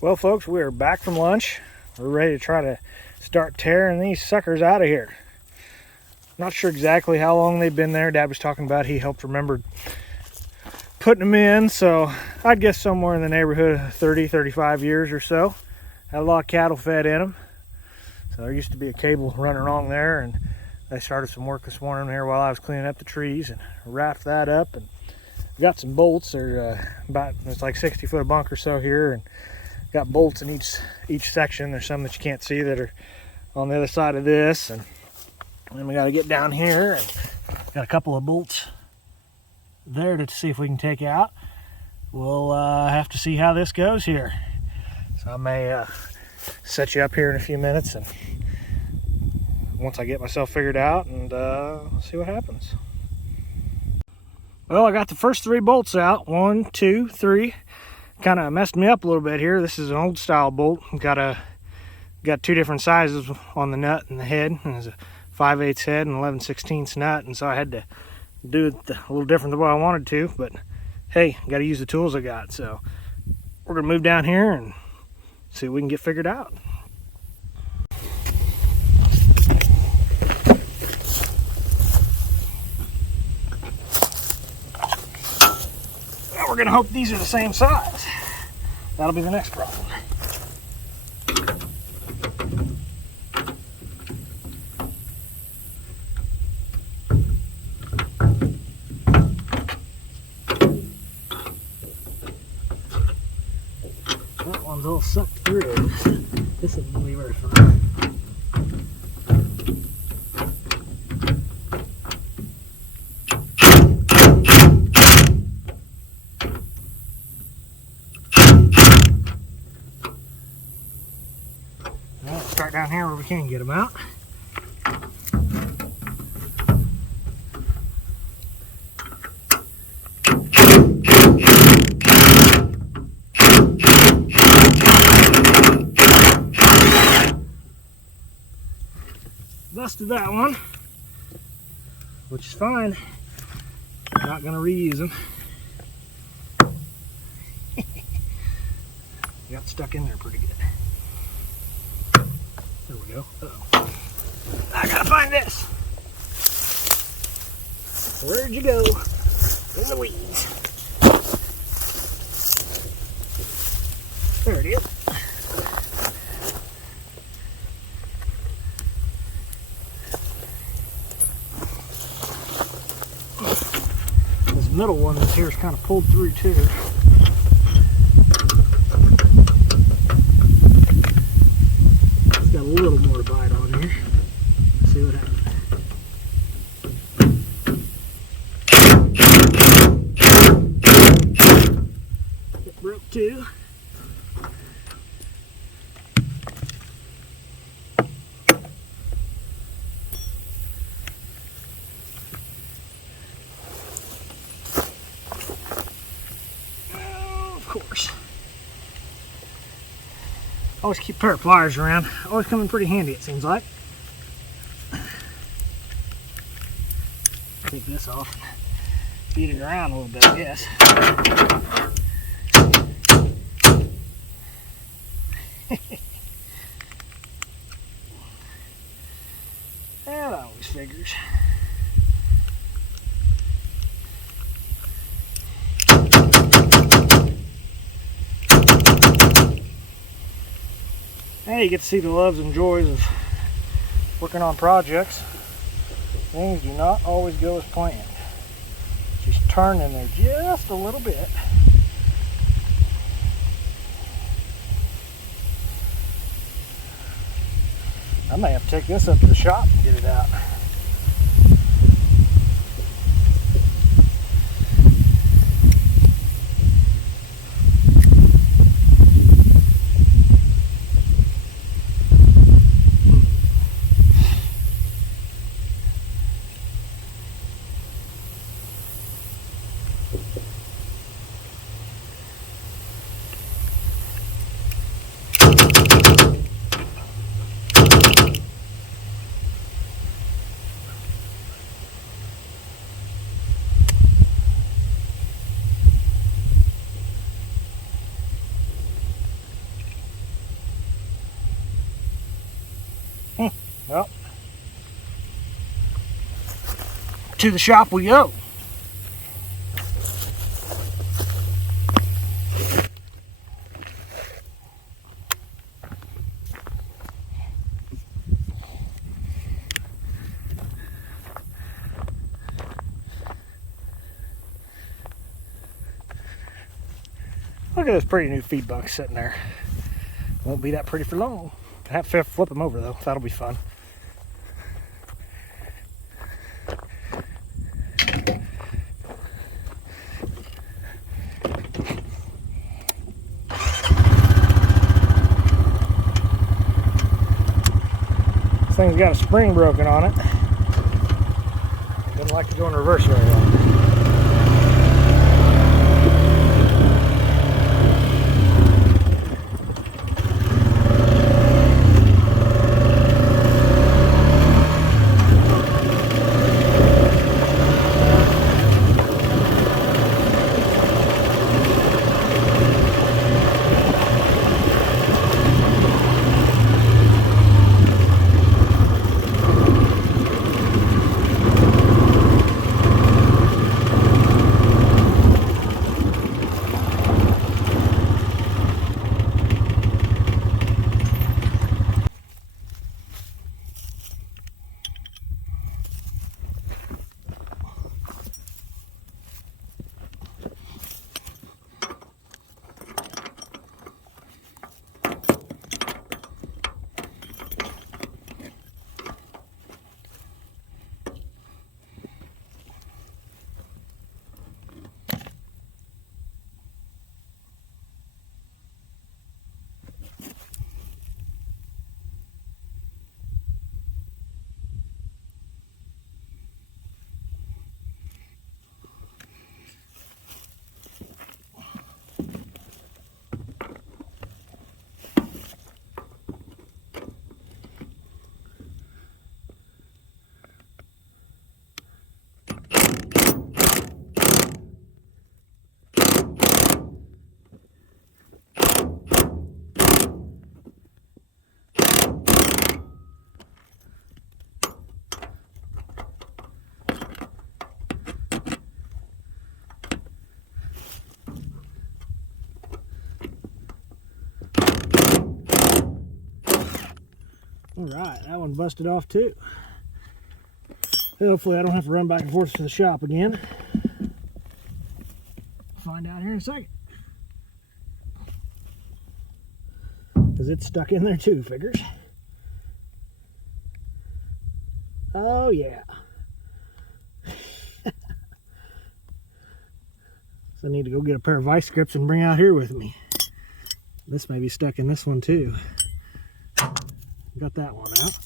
Well, folks, we are back from lunch. We're ready to try to start tearing these suckers out of here. Not sure exactly how long they've been there. Dad was talking about he helped remember putting them in, so I'd guess somewhere in the neighborhood of 30, 35 years or so. Had a lot of cattle fed in them. So there used to be a cable running along there, and they started some work this morning here while I was cleaning up the trees and wrapped that up. And got some bolts. They're it's like 60 foot of bunk or so here, and got bolts in each section. There's some that you can't see that are on the other side of this, and then we got to get down here and got a couple of bolts there to see if we can take out. We'll have to see how this goes here. So I may set you up here in a few minutes, and once I get myself figured out, and see what happens. Well, I got the first 3 bolts out. 1, 2, 3. Kind of messed me up a little bit here. This is an old style bolt. Got 2 different sizes on the nut and the head. And there's a 5/8 head and 11/16 nut, and so I had to do it a little different than what I wanted to. But hey, got to use the tools I got. So we're gonna move down here and see what we can get figured out. We're gonna hope these are the same size. That'll be the next problem. That one's all sucked through. This is gonna be very fun. Start down here where we can get them out. Busted that one, which is fine. Not gonna reuse them. Got stuck in there pretty good. There we go. Uh-oh. I gotta find this. Where'd you go? In the weeds. There it is. This middle one that's here is kind of pulled through too. Got a little more bite on here. Let's see what happens. It broke too. Oh, of course. Always keep a pair of pliers around. Always come in pretty handy, it seems like. Take this off and beat it around a little bit, I guess. That always figures. Hey, you get to see the loves and joys of working on projects. Things do not always go as planned. Just turn in there just a little bit. I may have to take this up to the shop and get it out. Well, to the shop we go. Look at this pretty new Feedbunk sitting there. Won't be that pretty for long. I have to flip them over though. That'll be fun. This thing's got a spring broken on it. Doesn't like to go in reverse very well. Alright, that one busted off too. Hopefully I don't have to run back and forth to the shop again. Find out here in a second. Because it's stuck in there too, figures. Oh yeah. So I need to go get a pair of vice grips and bring out here with me. This may be stuck in this one too. Got that one out.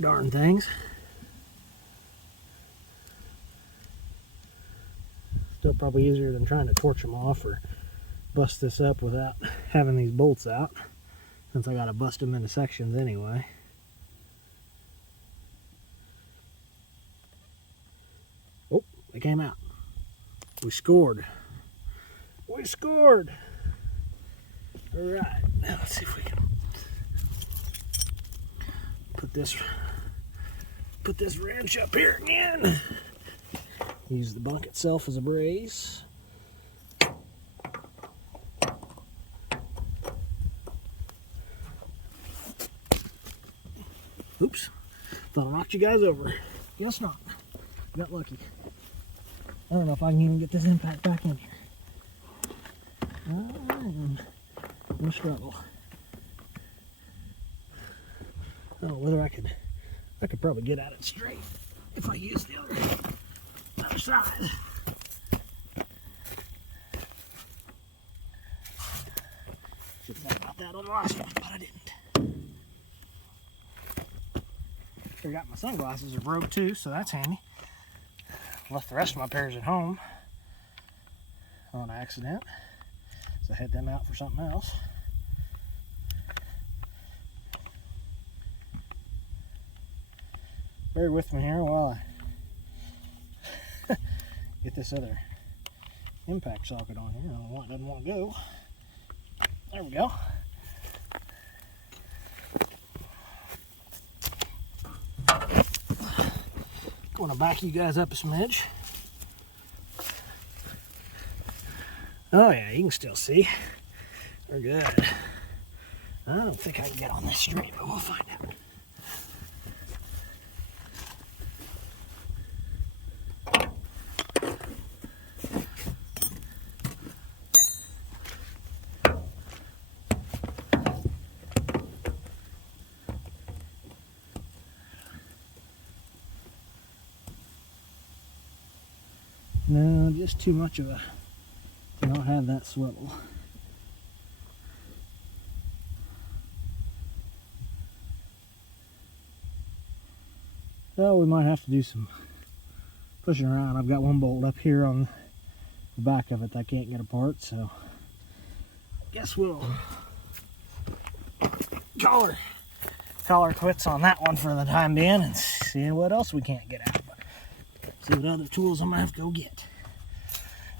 Darn things. Still probably easier than trying to torch them off or bust this up without having these bolts out, since I gotta bust them into sections anyway. Oh, they came out. We scored. We scored. All right, now let's see if we can put this wrench up here again. Use the bunk itself as a brace. Oops, thought I knocked you guys over. Guess not. Got lucky. I don't know if I can even get this impact back in here. I am in a struggle. I don't know whether I could probably get at it straight if I use the other side. Should have thought about that on the last one, but I didn't. I got my sunglasses are broke too, so that's handy. Left the rest of my pairs at home on accident, so I had them out for something else. Bear with me here while I get this other impact socket on here. I don't know why it doesn't want to go. There we go. Going to back you guys up a smidge. Oh yeah, you can still see. We're good. I don't think I can get on this straight, but we'll find out. No, just too much of a, to not have that swivel. So we might have to do some pushing around. I've got one bolt up here on the back of it that I can't get apart, so I guess we'll call her quits on that one for the time being and see what else we can't get out. See what other tools I'm gonna have to go get.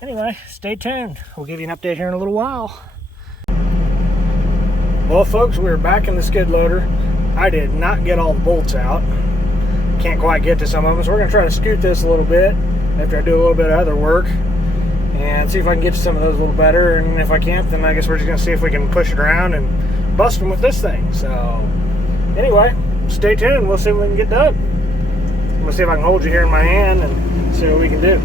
Anyway, stay tuned. We'll give you an update here in a little while. Well, folks, we're back in the skid loader. I did not get all the bolts out. Can't quite get to some of them, so we're gonna try to scoot this a little bit after I do a little bit of other work and see if I can get to some of those a little better. And if I can't, then I guess we're just gonna see if we can push it around and bust them with this thing. So anyway, stay tuned. We'll see what we can get done. I'm gonna see if I can hold you here in my hand and see what we can do.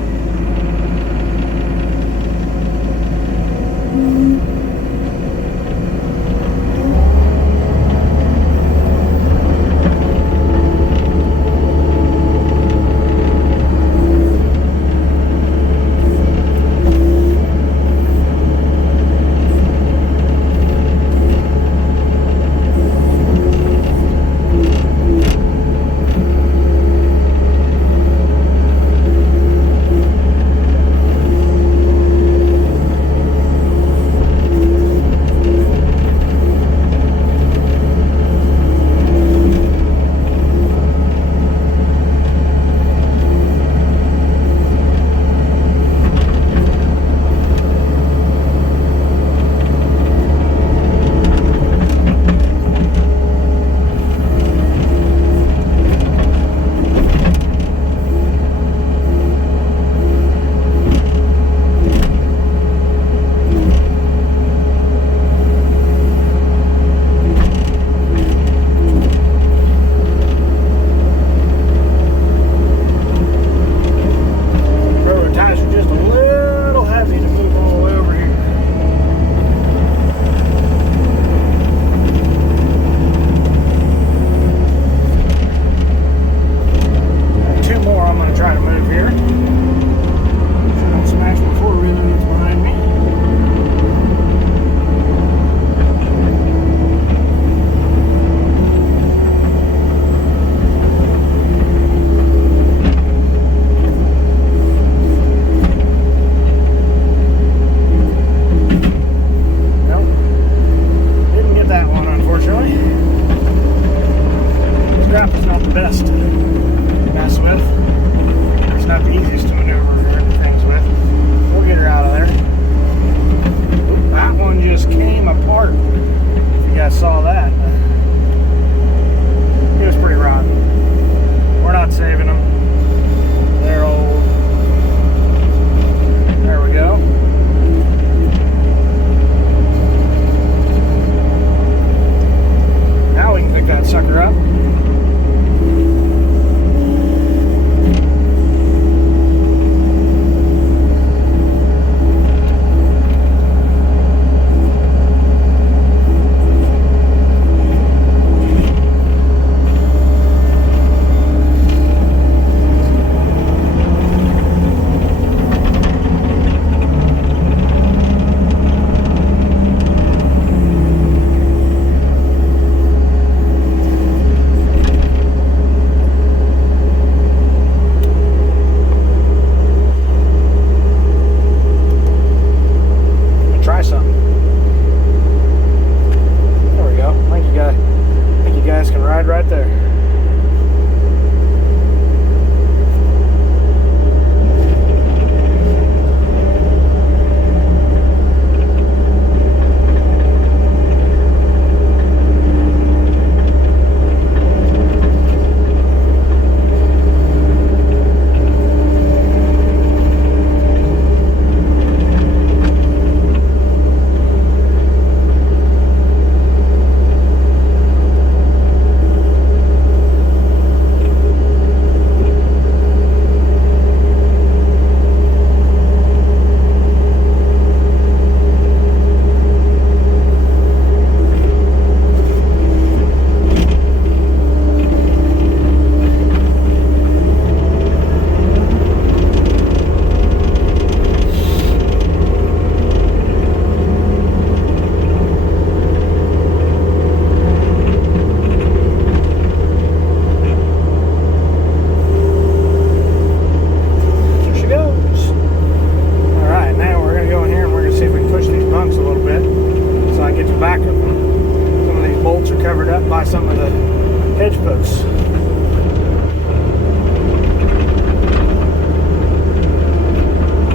edge posts.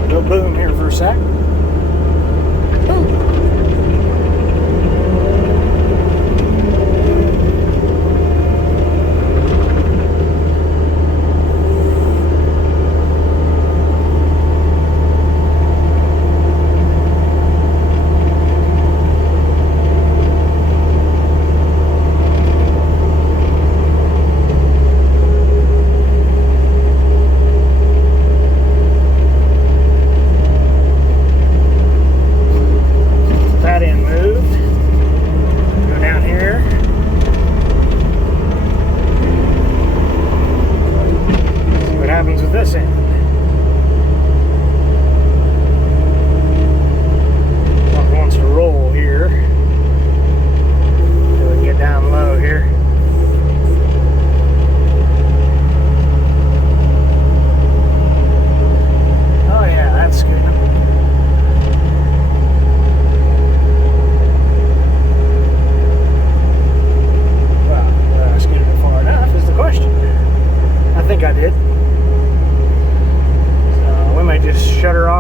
Go boom here for a sec. Boom.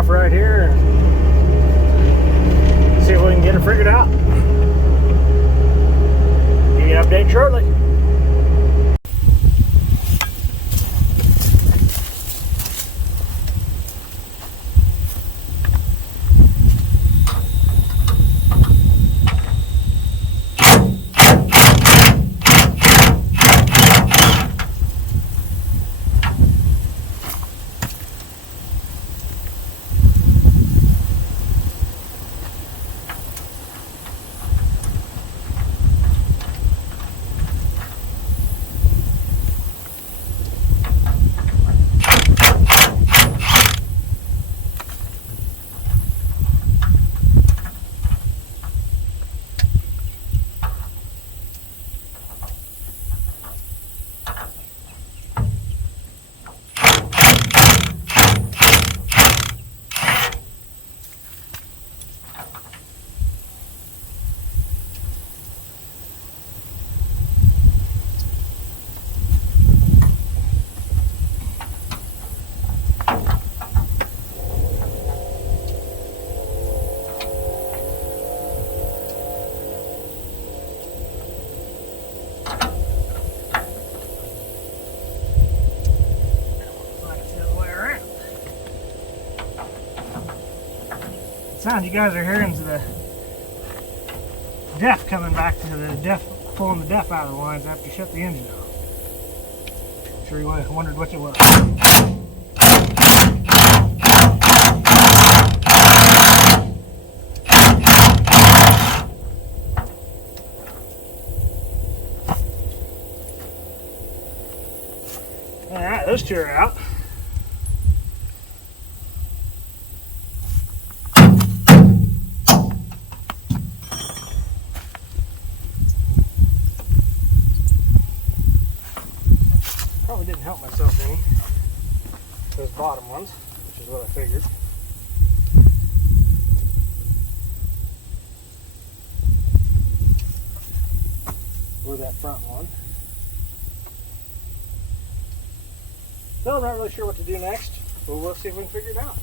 Right here and see if we can get it figured out. Give you an update shortly. Sound you guys are hearing is the DEF coming back to the DEF, pulling the DEF out of the lines after you shut the engine off. I'm sure you wondered what it was. Alright, those two are out. Probably didn't help myself any, those bottom ones, which is what I figured. Or that front one. Still not really sure what to do next, but we'll see if we can figure it out.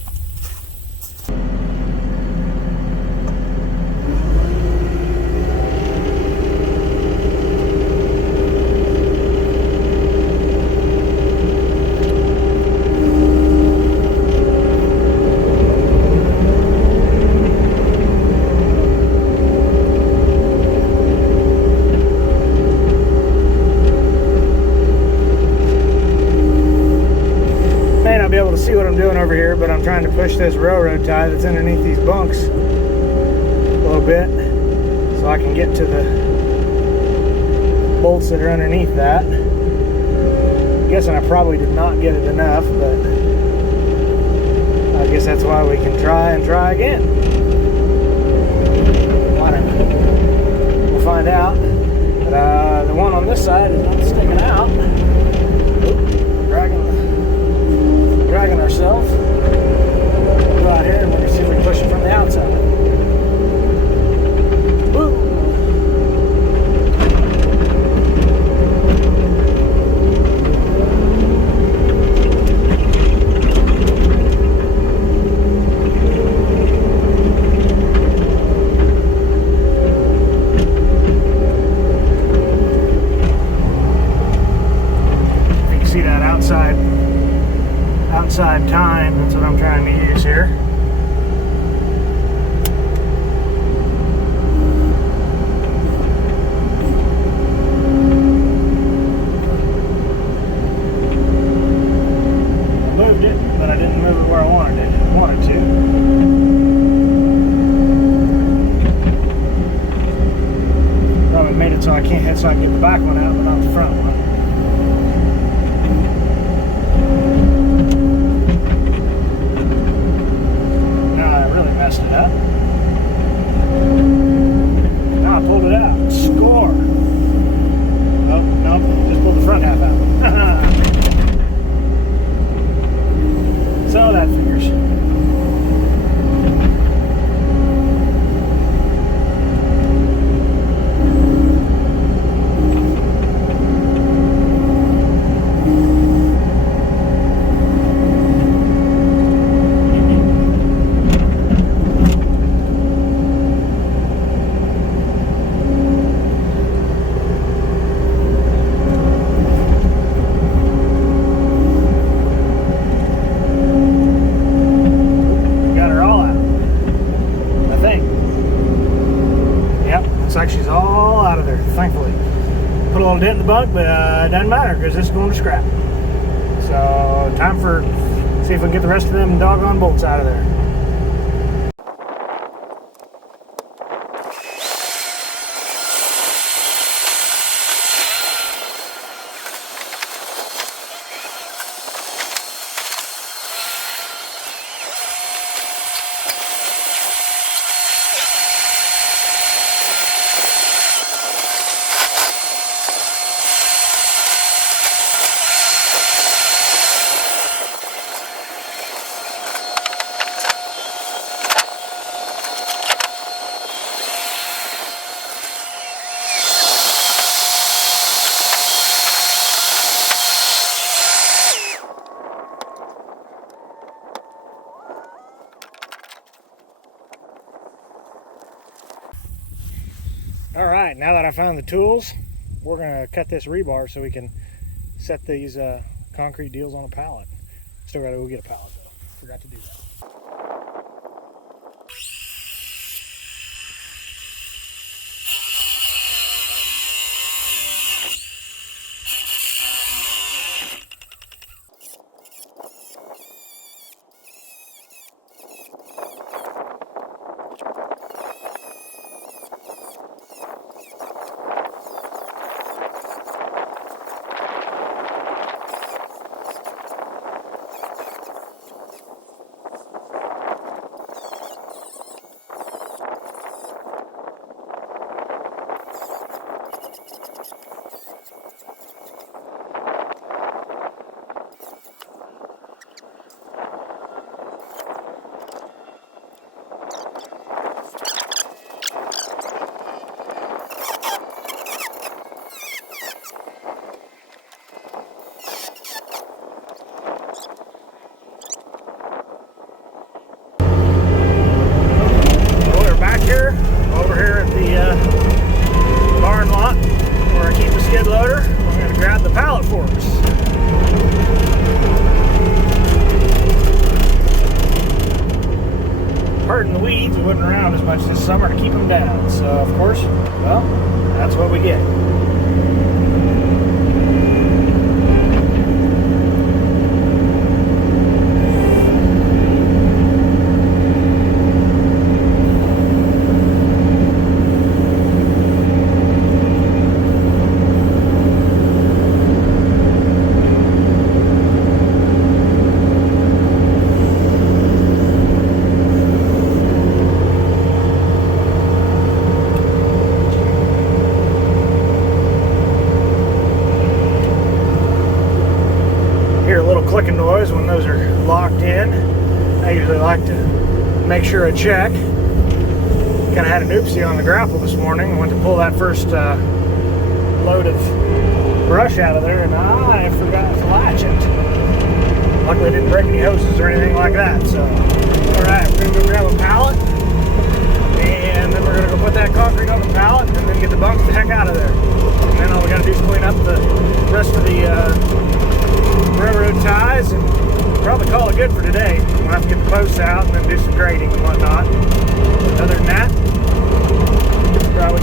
Be able to see what I'm doing over here, but I'm trying to push this railroad tie that's underneath these bunks a little bit so I can get to the bolts that are underneath that. I'm guessing I probably did not get it enough, but I guess that's why we can try and try again. Why not? We'll find out. But the one on this side is not sticking out. Dragging ourselves. We'll go out here and we're going to see if we can push it from the outside. Woo! outside time. That's what I'm trying to use here. I moved it, but I didn't move it where I wanted to. Probably made it so I can get the back one out, but not the front one. Messed it up. Now I pulled it out. Score! Oh, no, just pulled the front half out. So that figures. Looks like she's all out of there, thankfully. Put a little dent in the bunk, but it doesn't matter because it's going to scrap. So time for see if we can get the rest of them doggone bolts out of there. All right, now that I found the tools, we're gonna cut this rebar so we can set these concrete deals on a pallet. Still gotta go get a pallet though. Forgot to do that. Over here at the barn lot where I keep the skid loader. I'm going to grab the pallet forks. Hurting the weeds, we wasn't around as much this summer to keep them down. So of course, well, that's what we get. Clicking noise when those are locked in. I usually like to make sure I check. Kind of had an oopsie on the grapple this morning. I went to pull that first load of brush out of there and I forgot to latch it. Luckily I didn't break any hoses or anything like that. So, alright, we're going to go grab a pallet and then we're going to go put that concrete on the pallet and then get the bunk the heck out of there. And then all we got to do is clean up the rest of the railroad ties and probably call it today. We'll have to get the posts out and then do some grading and whatnot. Other than that, probably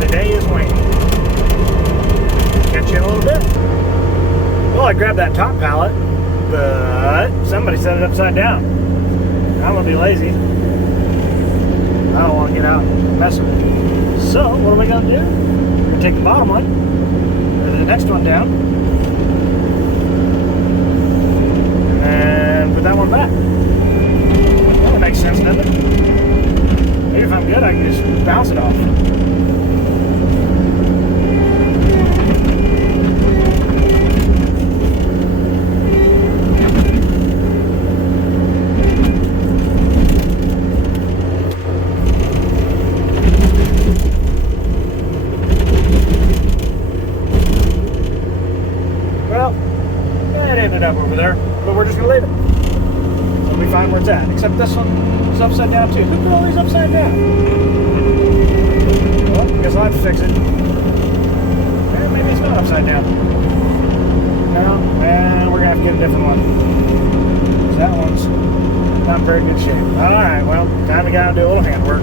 the day is waning. Catch you in a little bit. Well, I grabbed that top pallet, but somebody set it upside down. I'm gonna be lazy. I don't want to get out and mess with it. So, what are we gonna do? We're gonna take the bottom one, or the next one down, and put that one back. That makes sense, doesn't it? Maybe if I'm good, I can just bounce it off. Well, it ended up over there, but we're just gonna leave it. Let me find where it's at. Except this one is upside down too. Who put all these upside down? Well, I guess I'll have to fix it. Maybe it's not upside down. No, and we're gonna have to get a different one. So that one's not in very good shape. Alright, well, time to go out and do a little handwork.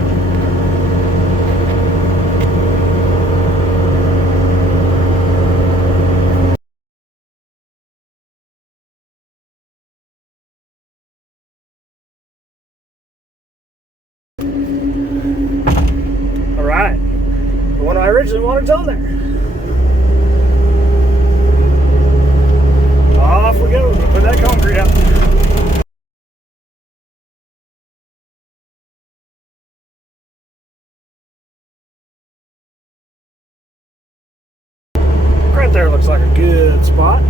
Alright, the one I originally wanted is on there. Off we go, put that concrete out. Right there looks like a good spot.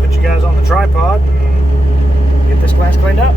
Put you guys on the tripod and get this glass cleaned up.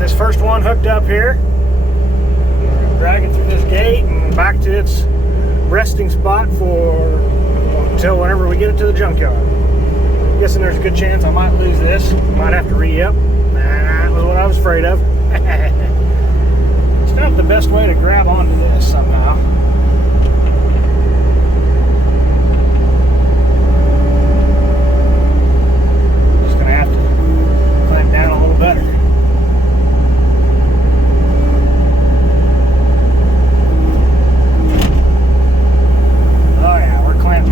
this first one hooked up here. We're gonna drag it through this gate and back to its resting spot until whenever we get it to the junkyard. I'm guessing there's a good chance I might lose this. Might have to re-up. That was what I was afraid of. It's not the best way to grab onto this somehow. Just gonna have to clamp down a little better. Oh yeah, we're clamped.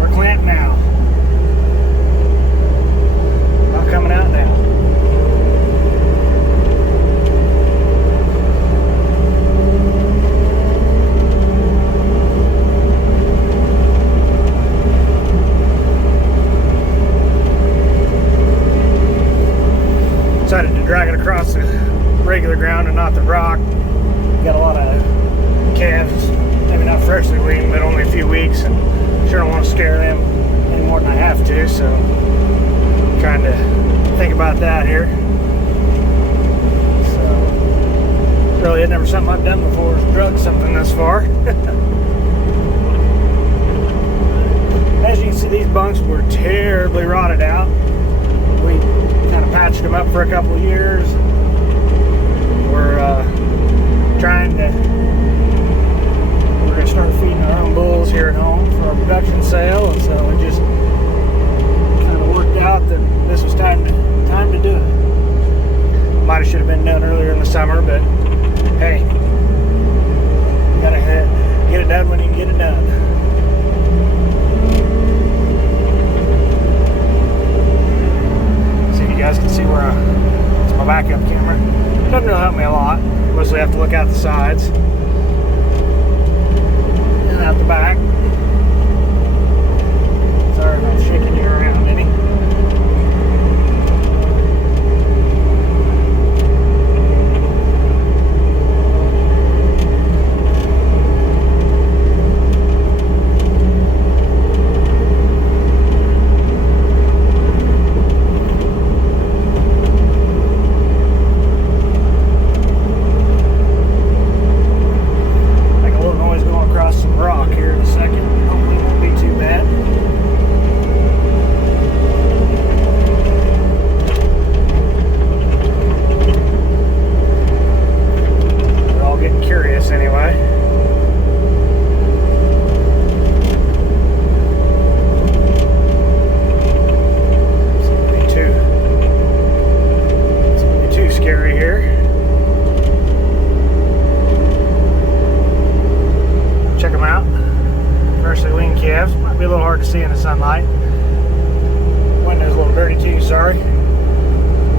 We're clamped now. Not coming out now. Decided to drag it across the regular ground and not the rock. Got a lot of calves, maybe not freshly weaned, but only a few weeks, and sure don't want to scare them any more than I have to, so I'm trying to think about that here. So really it's never something I've done before, is drug something this far. As you can see, these bunks were terribly rotted out. We kind of patched them up for a couple of years. We're trying to, we're going to start feeding our own bulls here at home for our production sale, and so it just kind of worked out that this was time to do it. Might have should have been done earlier in the summer, but hey, you gotta get it done when you can get it done. You guys can see where it's my backup camera. Doesn't really help me a lot. Mostly have to look out the sides and out the back. Sorry if I'm shaking you around any. Rock here in a second. Hopefully it won't be too bad. We're all getting curious anyway. It's gonna be too scary here. Check them out. Freshly weaned calves. Might be a little hard to see in the sunlight. Window's a little dirty too, sorry.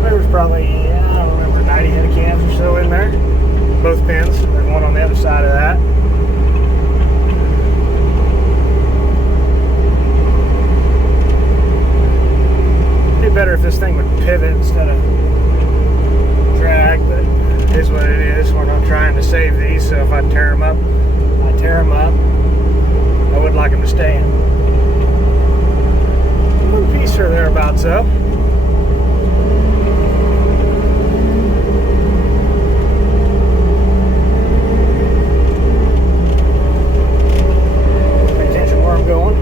There was probably, I don't remember, 90 head of calves or so in there. Both pens. There's one on the other side of that. It'd be better if this thing would pivot instead of drag, but it is what it is. We're not trying to save these, so if I tear them up, I would like them to stay in one piece or thereabouts up. Pay attention where I'm going.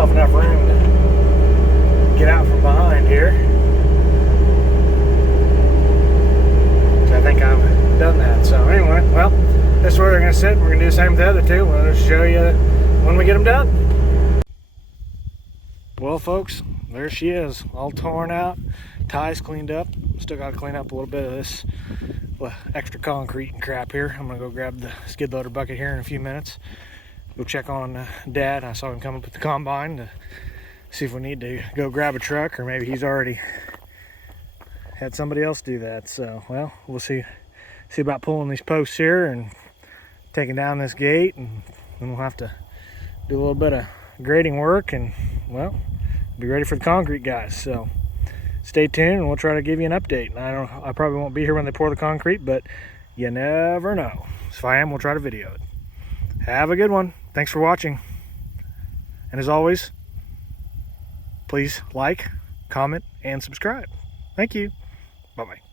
Enough room to get out from behind here. So I think I've done that. So anyway, well, this is where they're going to sit. We're going to do the same with the other two. We'll just show you when we get them done. Well, folks, there she is, all torn out, ties cleaned up. Still got to clean up a little bit of this extra concrete and crap here. I'm going to go grab the skid loader bucket here in a few minutes. Go check on Dad. I saw him come up with the combine to see if we need to go grab a truck, or maybe he's already had somebody else do that. So, well, we'll see about pulling these posts here and taking down this gate, and then we'll have to do a little bit of grading work, and well, be ready for the concrete guys. So stay tuned and we'll try to give you an update. I probably won't be here when they pour the concrete, but you never know. If I am, we'll try to video it. Have a good one. Thanks for watching. And as always, please like, comment, and subscribe. Thank you. Bye-bye.